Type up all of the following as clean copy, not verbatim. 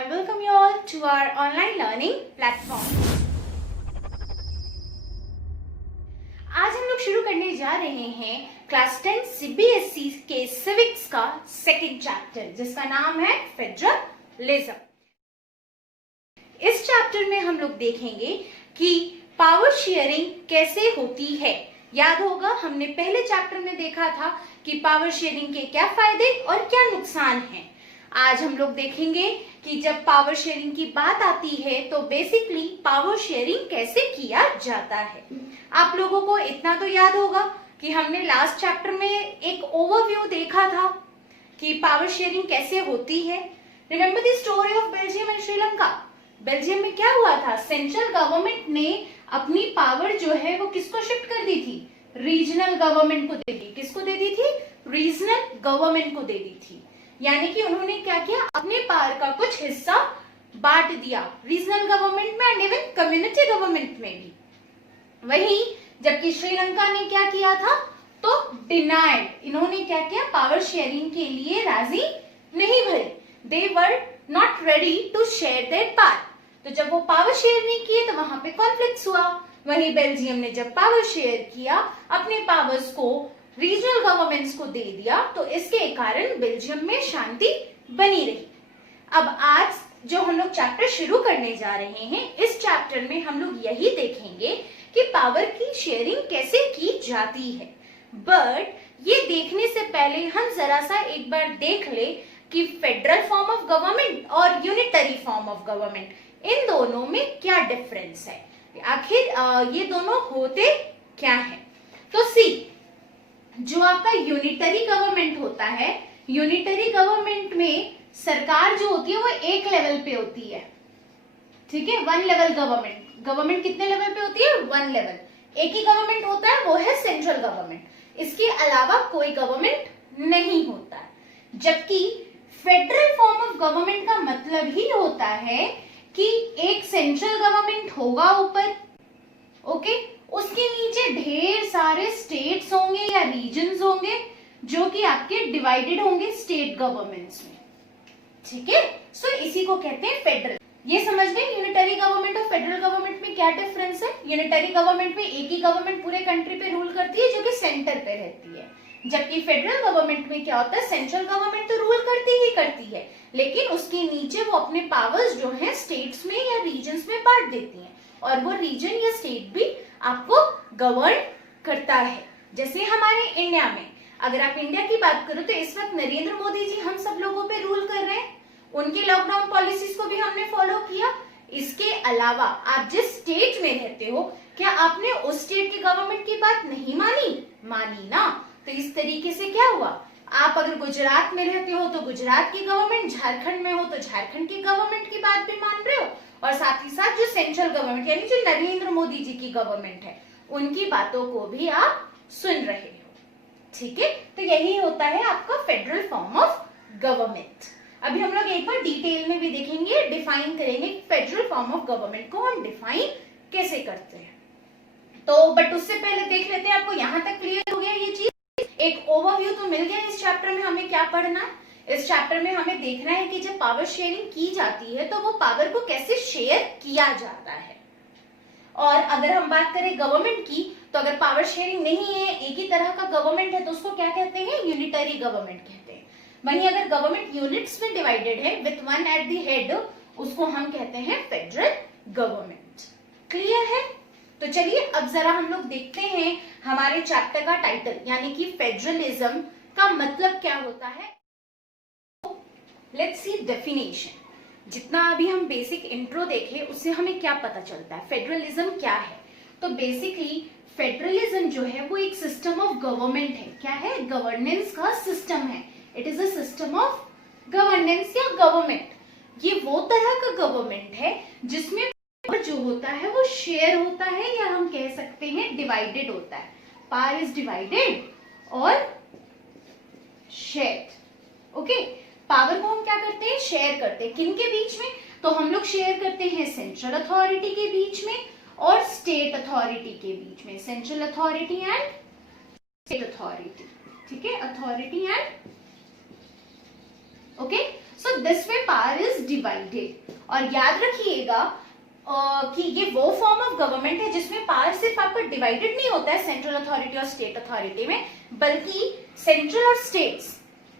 I welcome you all to our online learning platform. आज हम लोग शुरू करने जा रहे हैं क्लास 10 सीबीएसई के सिविक्स का सेकंड चैप्टर जिसका नाम है फेडरलिज्म। इस चैप्टर में हम लोग देखेंगे कि पावर शेयरिंग कैसे होती है। याद होगा हमने पहले चैप्टर में देखा था कि पावर शेयरिंग के क्या फायदे और क्या नुकसान हैं। आज हम लोग देखेंगे कि जब पावर शेयरिंग की बात आती है तो बेसिकली पावर शेयरिंग कैसे किया जाता है। आप लोगों को इतना तो याद होगा कि हमने लास्ट चैप्टर में एक ओवरव्यू देखा था कि पावर शेयरिंग कैसे होती है। Remember the story of Belgium and Sri Lanka. Belgium में क्या हुआ था, सेंट्रल गवर्नमेंट ने अपनी पावर जो है वो किसको शिफ्ट कर दी थी, रीजनल गवर्नमेंट को दे दी। किसको दे दी थी, रीजनल गवर्नमेंट को दे दी थी। यानी कि उन्होंने क्या किया, अपने पावर का कुछ हिस्सा बांट दिया रीजनल गवर्नमेंट में एंड इवन कम्युनिटी गवर्नमेंट में भी। वहीं जबकि श्रीलंका ने क्या किया था, तो डिनाइड, इन्होंने क्या किया, पावर शेयरिंग के लिए राजी नहीं भरे। They were not ready to share their power. तो जब वो पावर शेयर नहीं किए तो वहां पे कॉन्फ्लिक्ट हुआ। वहीं बेल्जियम ने जब पावर शेयर किया, अपने पावर्स को रीजनल गवर्नमेंट्स को दे दिया, तो इसके कारण बेल्जियम में शांति बनी रही। अब आज जो हम लोग चैप्टर शुरू करने जा रहे हैं, इस चैप्टर में हम लोग यही देखेंगे कि पावर की शेयरिंग कैसे की जाती है। बट ये देखने से पहले हम जरा सा एक बार देख ले कि फेडरल फॉर्म ऑफ गवर्नमेंट और यूनिटरी फॉर्म ऑफ गवर्नमेंट, इन दोनों में क्या डिफरेंस है, आखिर ये दोनों होते क्या हैं। तो सी, जो आपका यूनिटरी गवर्नमेंट होता है, यूनिटरी गवर्नमेंट में सरकार जो होती है वो एक लेवल पे होती है, ठीक है, वन लेवल गवर्नमेंट। गवर्नमेंट कितने लेवल पे होती है, वन लेवल। एक ही गवर्नमेंट होता है, वो है सेंट्रल गवर्नमेंट। इसके अलावा कोई गवर्नमेंट नहीं होता है। जबकि फेडरल फॉर्म ऑफ गवर्नमेंट का मतलब ही होता है कि एक सेंट्रल गवर्नमेंट होगा ऊपर, ओके, उसके नीचे ढेर सारे स्टेट्स होंगे या रीजन्स होंगे जो कि आपके डिवाइडेड होंगे स्टेट गवर्नमेंट्स में, ठीक है। सो इसी को कहते हैं फेडरल। ये समझ लें यूनिटरी गवर्नमेंट और फेडरल गवर्नमेंट में क्या डिफरेंस है। यूनिटरी गवर्नमेंट में एक ही गवर्नमेंट पूरे कंट्री पे रूल करती है जो कि सेंटर पे रहती है, जबकि फेडरल गवर्नमेंट में क्या होता है, सेंट्रल गवर्नमेंट तो रूल करती है, लेकिन उसके नीचे वो अपने पावर्स जो है स्टेट्स में या रीजन्स में बांट देती है, और वो रीजन या स्टेट भी आपको गवर्न करता है। जैसे हमारे इंडिया में, अगर आप इंडिया की बात करो तो इस वक्त नरेंद्र मोदी जी हम सब लोगों पे रूल कर रहे हैं। उनकी लॉकडाउन पॉलिसीज को भी हमने फॉलो किया। इसके अलावा आप जिस स्टेट में रहते हो, क्या आपने उस स्टेट की गवर्नमेंट की बात नहीं मानी ना। तो इस तरीके से क्या हुआ, आप अगर गुजरात में रहते हो तो गुजरात की गवर्नमेंट, झारखंड में हो तो झारखंड की गवर्नमेंट की बात भी मान रहे हो, और साथ ही साथ जो सेंट्रल गवर्नमेंट यानी जो नरेंद्र मोदी जी की गवर्नमेंट है, उनकी बातों को भी आप सुन रहे हो, ठीक है। तो यही होता है आपका फेडरल फॉर्म ऑफ गवर्नमेंट। अभी हम लोग एक बार डिटेल में भी देखेंगे, डिफाइन करेंगे फेडरल फॉर्म ऑफ गवर्नमेंट को हम डिफाइन कैसे करते हैं। तो बट उससे पहले देख लेते हैं, आपको यहां तक क्लियर हो गया ये चीज, एक ओवरव्यू तो मिल गया इस चैप्टर में हमें क्या पढ़ना है। इस चैप्टर में हमें देखना है कि जब पावर शेयरिंग की जाती है तो वो पावर को कैसे शेयर किया जाता है। और अगर हम बात करें गवर्नमेंट की, तो अगर पावर शेयरिंग नहीं है, एक ही तरह का गवर्नमेंट है, तो उसको क्या कहते हैं, यूनिटरी गवर्नमेंट कहते हैं। वहीं अगर गवर्नमेंट यूनिट्स में डिवाइडेड है with one at the head, उसको हम कहते हैं फेडरल गवर्नमेंट। क्लियर है। तो चलिए अब जरा हम लोग देखते हैं हमारे चैप्टर का टाइटल, यानी कि फेडरलिज्म का मतलब क्या होता है। Let's see definition. जितना अभी हम बेसिक इंट्रो देखे उससे हमें क्या पता चलता है, फेडरलिज्म क्या है। तो बेसिकली फेडरलिज्म जो है वो एक सिस्टम ऑफ गवर्नमेंट है। क्या है, गवर्नेंस का सिस्टम है। It is a system of governance या गवर्नमेंट। ये वो तरह का गवर्नमेंट है जिसमें जो होता है वो शेयर होता है, या हम कह सकते हैं डिवाइडेड होता है। पावर इज डिवाइडेड और शेयर, ओके। पावर को हम क्या करते हैं, शेयर करते हैं। किन के बीच में, तो हम लोग शेयर करते हैं सेंट्रल अथॉरिटी के बीच में और स्टेट अथॉरिटी के बीच में। Central authority and state authority, ठीक है, authority and, okay. So this way power is divided. और याद रखिएगा कि ये वो फॉर्म ऑफ गवर्नमेंट है जिसमें पावर सिर्फ आपका डिवाइडेड नहीं होता है सेंट्रल अथॉरिटी और स्टेट अथॉरिटी में, बल्कि सेंट्रल और स्टेट्स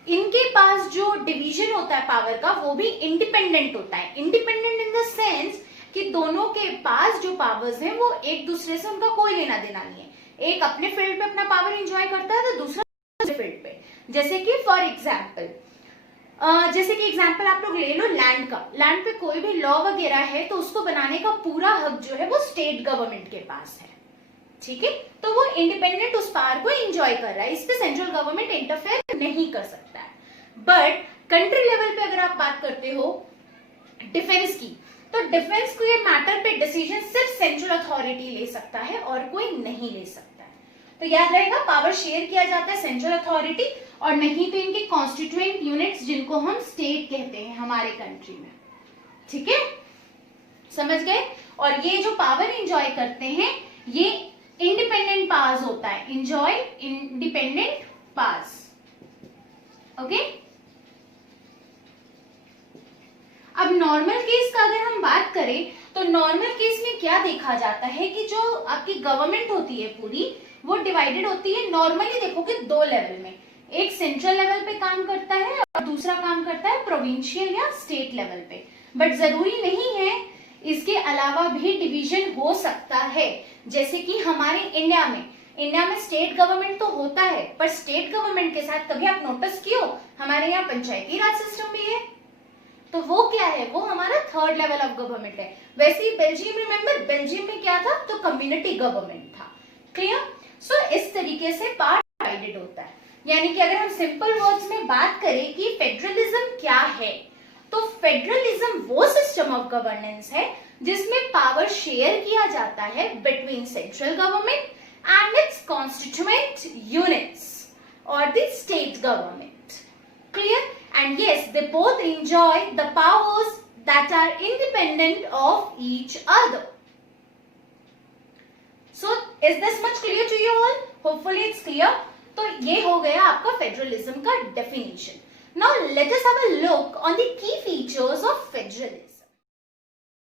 इनके पास जो डिवीजन होता है पावर का वो भी इंडिपेंडेंट होता है। इंडिपेंडेंट इन द सेंस कि दोनों के पास जो पावर्स हैं वो एक दूसरे से उनका कोई लेना देना नहीं है। एक अपने फील्ड पे अपना पावर एंजॉय करता है तो दूसरा दूसरे फील्ड पे। जैसे कि फॉर एग्जाम्पल आप लोग ले लो लैंड का। लैंड पे कोई भी लॉ वगैरह है तो उसको बनाने का पूरा हक जो है वो स्टेट गवर्नमेंट के पास है, ठीक है। तो वो इंडिपेंडेंट उस पावर को एंजॉय कर रहा है, इस पे सेंट्रल गवर्नमेंट इंटरफेयर नहीं कर सकता है। बट कंट्री लेवल पे अगर आप बात करते हो डिफेंस की, तो डिफेंस को ये मैटर पे डिसीजन सिर्फ सेंट्रल अथॉरिटी ले सकता है और कोई नहीं ले सकता है। तो याद रहेगा पावर शेयर किया जाता है सेंट्रल अथॉरिटी और नहीं तो इनके कॉन्स्टिट्यूएंट यूनिट्स जिनको हम स्टेट कहते हैं हमारे कंट्री में, ठीक है, समझ गए। और ये जो पावर एंजॉय करते हैं ये इंडिपेंडेंट पावर्स होता है, एंजॉय इंडिपेंडेंट पावर्स, ओके। अब नॉर्मल केस का अगर हम बात करें तो नॉर्मल केस में क्या देखा जाता है कि जो आपकी गवर्नमेंट होती है पूरी वो डिवाइडेड होती है नॉर्मली देखोगे दो लेवल में, एक सेंट्रल लेवल पे काम करता है और दूसरा काम करता है प्रोविंशियल या स्टेट लेवल पे। बट जरूरी नहीं है, इसके अलावा भी डिवीजन हो सकता है। जैसे कि हमारे इंडिया में स्टेट गवर्नमेंट तो होता है, पर स्टेट गवर्नमेंट के साथ कभी आप नोटिस किए हो हमारे यहाँ पंचायती राज सिस्टम भी है, तो वो क्या है, वो हमारा थर्ड लेवल ऑफ गवर्नमेंट है। वैसे ही बेल्जियम, रिमेंबर बेल्जियम में क्या था, तो कम्युनिटी गवर्नमेंट था, क्लियर। सो इस तरीके से पार्ट डिवाइडेड होता है। यानी कि अगर हम सिंपल वर्ड्स में बात करें कि फेडरलिज्म क्या है, तो फेडरलिज्म वो सिस्टम ऑफ गवर्नेंस है जिसमें पावर शेयर किया जाता है between central government and its constituent units और the state government, clear. And yes, they both enjoy the powers that are independent of each other. So, is this much clear to you all? Hopefully it's clear. तो ये हो गया आपका federalism का definition. Now let us have a look on the key features of federalism.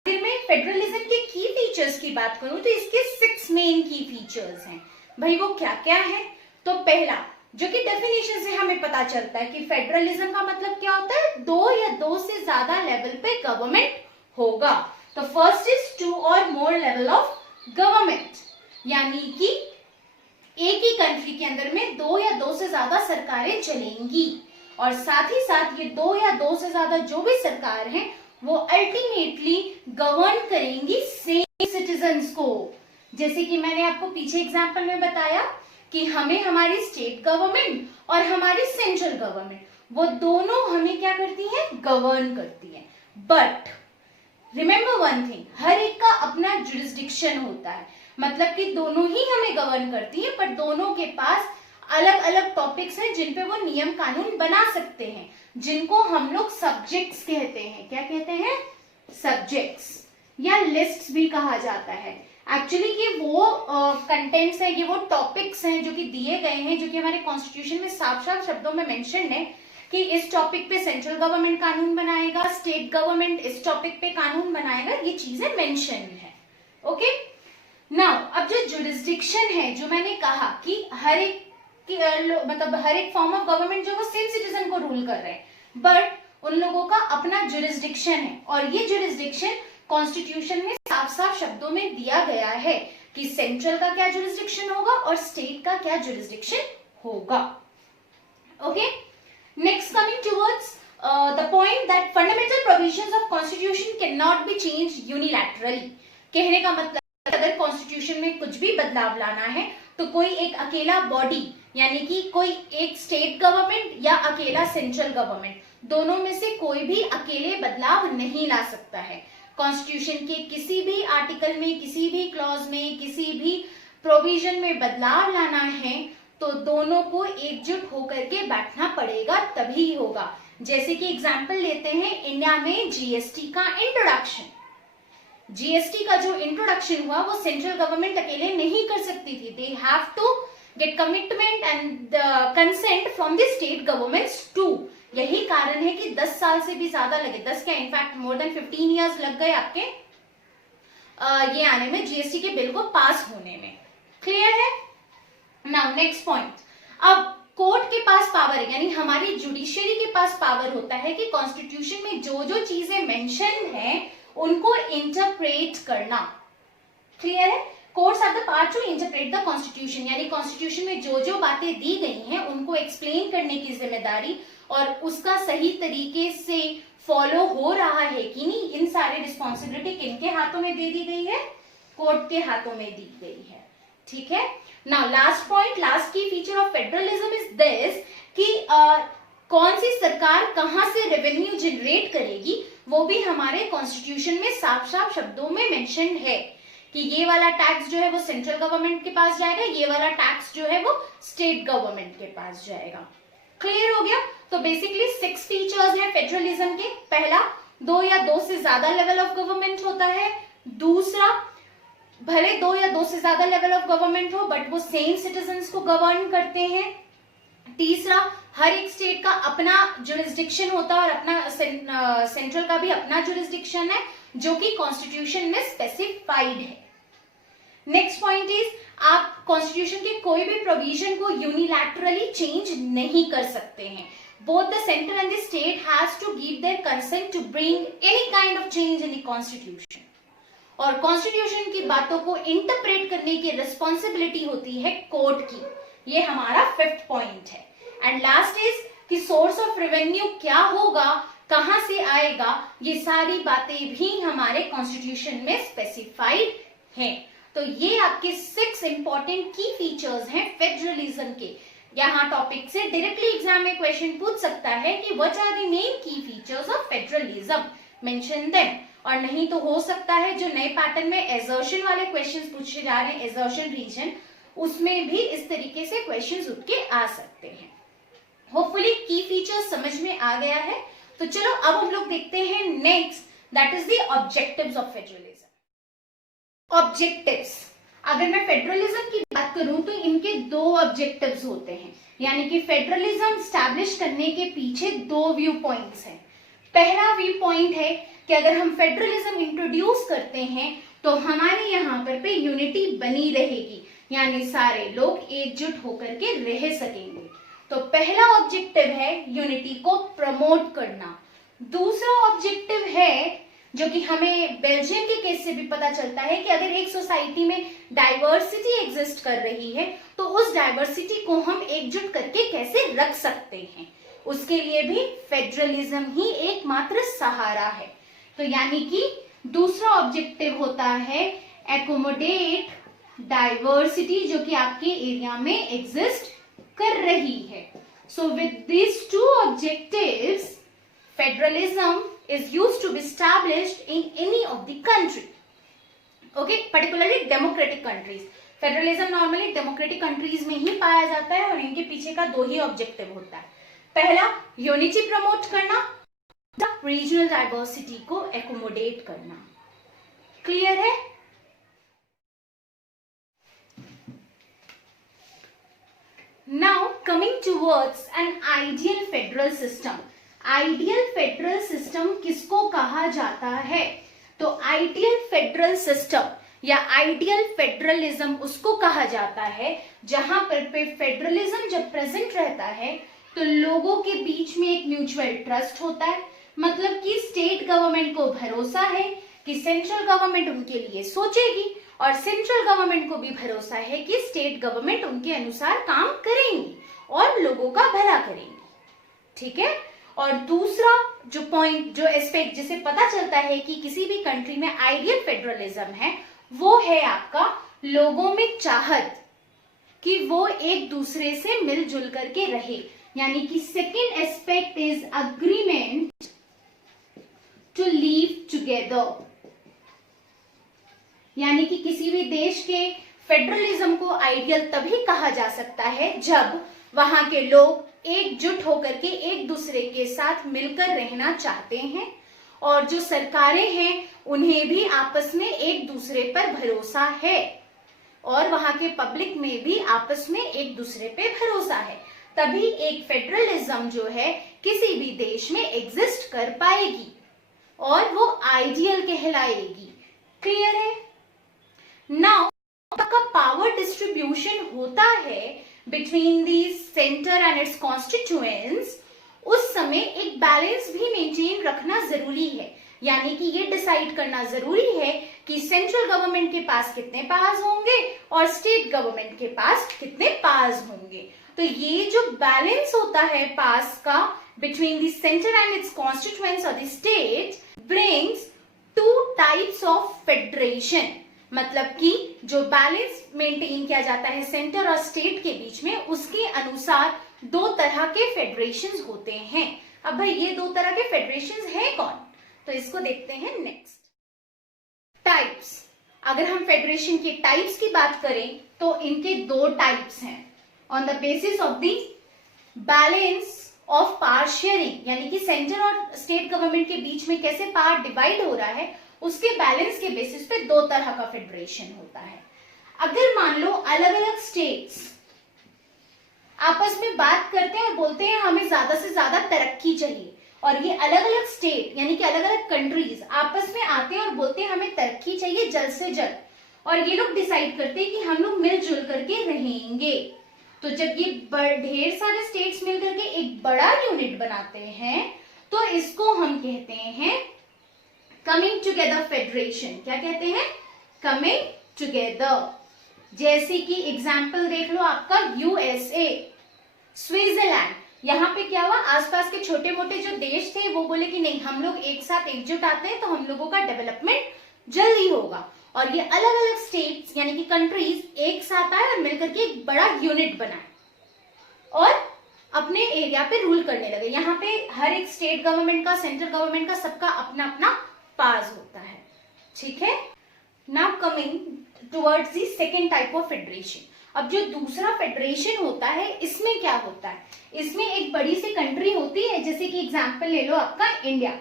अगर मैं federalism के की फीचर्स की बात करूं तो इसके 6 मेन की फीचर्स हैं। भाई वो क्या क्या है? तो पहला जो कि डेफिनेशन से हमें पता चलता है कि फेडरलिज्म का मतलब क्या होता है, दो या दो से ज्यादा लेवल पे गवर्नमेंट होगा। तो फर्स्ट इज 2 और मोर लेवल ऑफ गवर्नमेंट, यानी कि एक ही कंट्री के अंदर में 2 या 2 से ज्यादा सरकारें चलेंगी और साथ ही साथ ये 2 या 2 से ज्यादा जो भी सरकार हैं वो अल्टीमेटली गवर्न करेंगी सेम सिटीजन्स को। जैसे कि मैंने आपको पीछे एग्जांपल में बताया कि हमें हमारी स्टेट गवर्नमेंट और हमारी सेंट्रल गवर्नमेंट वो दोनों हमें क्या करती है, गवर्न करती है। बट रिमेंबर वन थिंग, हर एक का अपना जुरिस्डिक्शन होता है, मतलब कि दोनों ही हमें गवर्न करती है पर दोनों के पास अलग अलग टॉपिक्स हैं जिन पे वो नियम कानून बना सकते हैं, जिनको हम लोग सब्जेक्ट्स कहते हैं। क्या कहते हैं? सब्जेक्ट्स या लिस्ट्स भी कहा जाता है। एक्चुअली ये वो कंटेंट्स हैं, ये वो टॉपिक्स हैं जो कि दिए गए हैं, जो कि हमारे कॉन्स्टिट्यूशन में साफ साफ शब्दों में मेंशन है कि इस टॉपिक पे सेंट्रल गवर्नमेंट कानून बनाएगा, स्टेट गवर्नमेंट इस टॉपिक पे कानून बनाएगा, ये चीजें मेंशन है, ओके। नाउ अब जो जुरिस्डिक्शन है, जो मैंने कहा कि हर एक मतलब हर एक फॉर्म ऑफ गवर्नमेंट जो वो सेम सिटीजन को रूल कर रहे हैं, बट उन लोगों का अपना जुरिस्डिक्शन है और ये जुरिस्डिक्शन कॉन्स्टिट्यूशन में साफ साफ शब्दों में दिया गया है कि सेंट्रल का क्या जुरिस्डिक्शन होगा और स्टेट का क्या जुरिस्डिक्शन होगा, okay. Next coming towards the point that fundamental provisions of constitution can not be changed unilaterally. कहने का मतलब अगर कॉन्स्टिट्यूशन में कुछ भी बदलाव लाना है तो कोई एक अकेला बॉडी यानी कि कोई एक स्टेट गवर्नमेंट या अकेला सेंट्रल गवर्नमेंट, दोनों में से कोई भी अकेले बदलाव नहीं ला सकता है। कॉन्स्टिट्यूशन के किसी भी आर्टिकल में, किसी भी क्लॉज में, किसी भी प्रोविजन में बदलाव लाना है तो दोनों को एकजुट होकर के बैठना पड़ेगा, तभी होगा। जैसे कि एग्जांपल लेते हैं इंडिया में जीएसटी का इंट्रोडक्शन। जीएसटी का जो इंट्रोडक्शन हुआ वो सेंट्रल गवर्नमेंट अकेले नहीं कर सकती थी, they have to get commitment and consent from the state governments too, यही कारण है कि 10 साल से भी ज्यादा लगे, 10 क्या इनफैक्ट मोर देन 15 इयर्स लग गए आपके ये आने में, जीएसटी के बिल को पास होने में। क्लियर है? नाउ नेक्स्ट पॉइंट, अब कोर्ट के पास पावर है, यानी हमारी जुडिशियरी के पास पावर होता है कि कॉन्स्टिट्यूशन में जो जो चीजें मेंशन है उनको इंटरप्रेट करना। क्लियर है? Courts have the power to interpret the constitution, यानी कॉन्स्टिट्यूशन में जो जो बातें दी गई हैं उनको एक्सप्लेन करने की जिम्मेदारी और उसका सही तरीके से फॉलो हो रहा है कि नहीं, इन सारे रिस्पॉन्सिबिलिटी किनके हाथों में दे दी गई है? कोर्ट के हाथों में दी गई है। ठीक है? नाउ लास्ट पॉइंट, लास्ट की feature of federalism is this कि कौन सी सरकार कहां से रेवेन्यू जनरेट करेगी, वो भी हमारे कॉन्स्टिट्यूशन में साफ साफ शब्दों में मेंशन्ड है कि ये वाला टैक्स जो है वो सेंट्रल गवर्नमेंट के पास जाएगा, ये वाला टैक्स जो है वो स्टेट गवर्नमेंट के पास जाएगा। क्लियर हो गया? तो बेसिकली 6 फीचर्स हैं फेडरलिज्म के। पहला, 2 या 2 से ज्यादा लेवल ऑफ गवर्नमेंट होता है। दूसरा, भले 2 या 2 से ज्यादा लेवल ऑफ गवर्नमेंट हो बट वो सेम सिटीजन्स को गवर्न करते हैं। तीसरा, हर एक स्टेट का अपना जुरिस्डिक्शन होता है और अपना सेंट्रल का भी अपना जुरिस्डिक्शन है जो कि कॉन्स्टिट्यूशन में स्पेसिफाइड है। नेक्स्ट पॉइंट इज, आप कॉन्स्टिट्यूशन के कोई भी प्रोविजन को यूनिलैटरली चेंज नहीं कर सकते हैं। Both the centre and the state has to give their consent to bring any kind of change in the constitution. और कॉन्स्टिट्यूशन की बातों को इंटरप्रेट करने की रिस्पॉन्सिबिलिटी होती है कोर्ट की। ये हमारा 5th पॉइंट है। एंड लास्ट इज कि सोर्स ऑफ रेवेन्यू क्या होगा, कहां से आएगा, ये सारी बातें भी हमारे कॉन्स्टिट्यूशन में स्पेसिफाइड हैं। तो ये आपके 6 इंपॉर्टेंट की फीचर्स हैं फेडरलिज्म के। यहाँ टॉपिक से डायरेक्टली एग्जाम में क्वेश्चन पूछ सकता है कि व्हाट आर द मेन की features of federalism, mention them. और नहीं तो हो सकता है जो नए पैटर्न में एजर्शन वाले क्वेश्चंस पूछे जा रहे हैं, एजर्शन रीजन, उसमें भी इस तरीके से क्वेश्चंस उठ के आ सकते हैं। होपफुली की फीचर्स समझ में आ गया है। तो चलो अब हम लोग देखते हैं next, that is the objectives of federalism. Objectives, अगर मैं फेडरलिज्म की बात करूं तो इनके 2 ऑब्जेक्टिव्स होते हैं, यानी कि फेडरलिज्म स्टैब्लिश करने के पीछे 2 व्यू पॉइंट्स हैं। पहला व्यू पॉइंट है कि अगर हम फेडरलिज्म इंट्रोड्यूस करते हैं तो हमारे यहाँ पर पे यूनिटी बनी रहेगी, यानी सारे लोग एकजुट होकर के रह सकेंगे। तो पहला ऑब्जेक्टिव है यूनिटी को प्रमोट करना। दूसरा ऑब्जेक्टिव है जो कि हमें बेल्जियम के केस से भी पता चलता है कि अगर एक सोसाइटी में डाइवर्सिटी एग्जिस्ट कर रही है तो उस डाइवर्सिटी को हम एकजुट करके कैसे रख सकते हैं, उसके लिए भी फेडरलिज्म ही एकमात्र सहारा है। तो यानी कि दूसरा ऑब्जेक्टिव होता है एकोमोडेट डाइवर्सिटी जो कि आपके एरिया में एग्जिस्ट कर रही है। So with these 2 objectives, federalism is used to be established in any of the country. Okay, particularly democratic countries. Federalism normally democratic countries में ही पाया जाता है और इनके पीछे का 2 ही ऑब्जेक्टिव होता है। पहला, यूनिटी प्रमोट करना, रीजनल डाइवर्सिटी को एकोमोडेट करना। क्लियर है? Now coming towards an ideal federal system. Ideal federal system किसको कहा जाता है? तो आइडियल फेडरल सिस्टम या आइडियल फेडरलिज्म उसको कहा जाता है जहां पर फेडरलिज्म जब प्रेजेंट रहता है तो लोगों के बीच में एक म्यूचुअल ट्रस्ट होता है, मतलब कि स्टेट गवर्नमेंट को भरोसा है कि सेंट्रल गवर्नमेंट उनके लिए सोचेगी और सेंट्रल गवर्नमेंट को भी भरोसा है कि स्टेट गवर्नमेंट उनके अनुसार काम करेंगी और लोगों का भला करेंगी। ठीक है? और दूसरा जो पॉइंट, जो एस्पेक्ट जिसे पता चलता है कि किसी भी कंट्री में आइडियल फेडरलिज्म है, वो है आपका लोगों में चाहत कि वो एक दूसरे से मिलजुल करके रहे, यानी कि second aspect is agreement to live together. यानी कि किसी भी देश के फेडरलिज्म को आइडियल तभी कहा जा सकता है जब वहां के लोग एकजुट होकर के एक दूसरे के साथ मिलकर रहना चाहते हैं और जो सरकारें हैं उन्हें भी आपस में एक दूसरे पर भरोसा है और वहां के पब्लिक में भी आपस में एक दूसरे पे भरोसा है। तभी एक फेडरलिज्म जो है किसी भी देश में एग्जिस्ट कर पाएगी और वो आइडियल कहलाएगी। क्लियर है? नाउ का पावर डिस्ट्रीब्यूशन होता है between the centre and its constituents, उस समय एक बैलेंस भी मेंटेन रखना जरूरी है। यानी कि ये डिसाइड करना जरूरी है कि सेंट्रल गवर्नमेंट के पास कितने पावर्स होंगे और स्टेट गवर्नमेंट के पास कितने पावर्स होंगे। तो ये जो बैलेंस होता है पावर्स का between the centre and its constituents और the state brings two types of federation. मतलब कि जो बैलेंस मेंटेन किया जाता है सेंटर और स्टेट के बीच में, उसके अनुसार दो तरह के फेडरेशंस होते हैं। अब भाई ये दो तरह के फेडरेशंस हैं कौन, तो इसको देखते हैं नेक्स्ट। टाइप्स। अगर हम फेडरेशन के टाइप्स की बात करें तो इनके दो टाइप्स हैं। On the basis of the balance of power sharing, यानी कि सेंटर और स्टेट गवर्नमेंट के बीच में कैसे पावर डिवाइड हो रहा है, उसके बैलेंस के बेसिस पे दो तरह का फेडरेशन होता है। अगर मान लो अलग अलग स्टेट्स आपस में बात करते हैं और बोलते हैं हमें ज्यादा से ज्यादा तरक्की चाहिए, और ये अलग अलग स्टेट यानी कि अलग अलग कंट्रीज आपस में आते हैं और बोलते हैं हमें तरक्की चाहिए जल्द से जल्द, और ये लोग डिसाइड करते हैं कि हम लोग मिलजुल करके रहेंगे। तो जब ये ढेर सारे स्टेट्स मिल करके एक बड़ा यूनिट बनाते हैं तो इसको हम कहते हैं कमिंग टुगेदर फेडरेशन। क्या कहते हैं? Coming together. जैसे कि एग्जाम्पल देख लो आपका यूएसए, स्विट्जरलैंड। यहाँ पे क्या हुआ, आसपास के छोटे मोटे जो देश थे वो बोले कि नहीं, हम लोग एक साथ एकजुट आते हैं तो हम लोगों का डेवलपमेंट जल्दी होगा, और ये अलग अलग स्टेट्स यानी कि कंट्रीज एक साथ आए और मिलकर के एक बड़ा यूनिट बनाए और अपने एरिया पे रूल करने लगे। यहाँ पे हर एक स्टेट गवर्नमेंट का, सेंट्रल गवर्नमेंट का, सबका अपना अपना पास होता है। ठीक है? Now coming towards the second type of federation. अब जो दूसरा फेडरेशन होता है इसमें क्या होता है, इसमें एक बड़ी सी कंट्री होती है, जैसे कि एग्जांपल ले लो आपका इंडिया,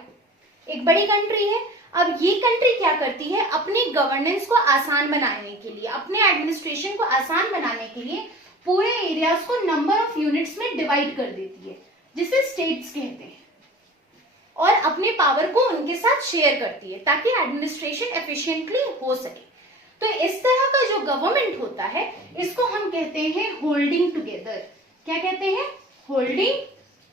एक बड़ी कंट्री है। अब ये कंट्री क्या करती है, अपनी गवर्नेंस को आसान बनाने के लिए, अपने एडमिनिस्ट्रेशन को आसान बनाने के लिए पूरे एरियाज को नंबर ऑफ यूनिट्स में डिवाइड कर देती है, जिसे स्टेट्स कहते हैं, और अपने पावर को उनके साथ शेयर करती है ताकि एडमिनिस्ट्रेशन एफिशिएंटली हो सके। तो इस तरह का जो गवर्नमेंट होता है इसको हम कहते हैं होल्डिंग टुगेदर। क्या कहते हैं? Holding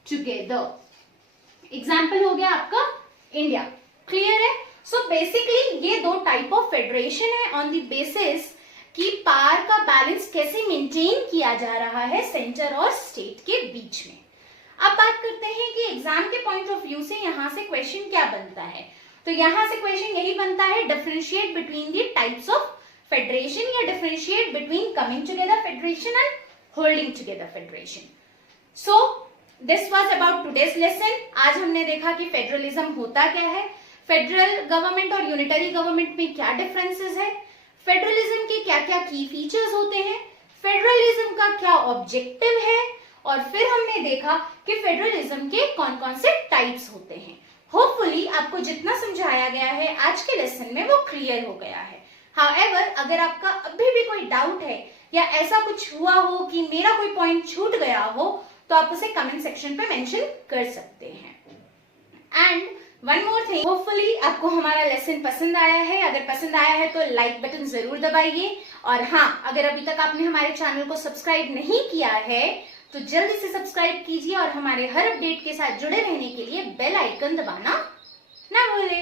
together. एग्जाम्पल हो गया आपका इंडिया। क्लियर है? सो बेसिकली ये दो टाइप ऑफ फेडरेशन है ऑन द बेसिस कि पावर का बैलेंस कैसे मेंटेन किया जा रहा है सेंटर और स्टेट के बीच में। अब बात करते हैं कि एग्जाम के पॉइंट ऑफ व्यू से यहाँ से क्वेश्चन क्या बनता है। तो यहाँ से क्वेश्चन यही बनता है, differentiate between the types of federation या differentiate between coming together federation and holding together federation. So this was about today's lesson. आज हमने देखा कि फेडरलिज्म होता क्या है, फेडरल गवर्नमेंट और यूनिटरी गवर्नमेंट में क्या डिफरेंसेस है, फेडरलिज्म के क्या क्या की फीचर्स होते हैं, फेडरलिज्म का क्या ऑब्जेक्टिव है, और फिर हमने देखा कि फेडरलिज्म के कौन कौन से टाइप्स होते हैं। होपफुली आपको जितना समझाया गया है आज के लेसन में वो क्लियर हो गया है। हाउएवर अगर आपका अभी भी कोई डाउट है या ऐसा कुछ हुआ हो कि मेरा कोई पॉइंट छूट गया हो तो आप उसे कमेंट सेक्शन पे मेंशन कर सकते हैं। And one more thing, hopefully आपको हमारा लेसन पसंद आया है। अगर पसंद आया है तो लाइक बटन जरूर दबाइए, और हाँ, अगर अभी तक आपने हमारे चैनल को सब्सक्राइब नहीं किया है तो जल्दी से सब्सक्राइब कीजिए और हमारे हर अपडेट के साथ जुड़े रहने के लिए बेल आइकन दबाना ना भूलें।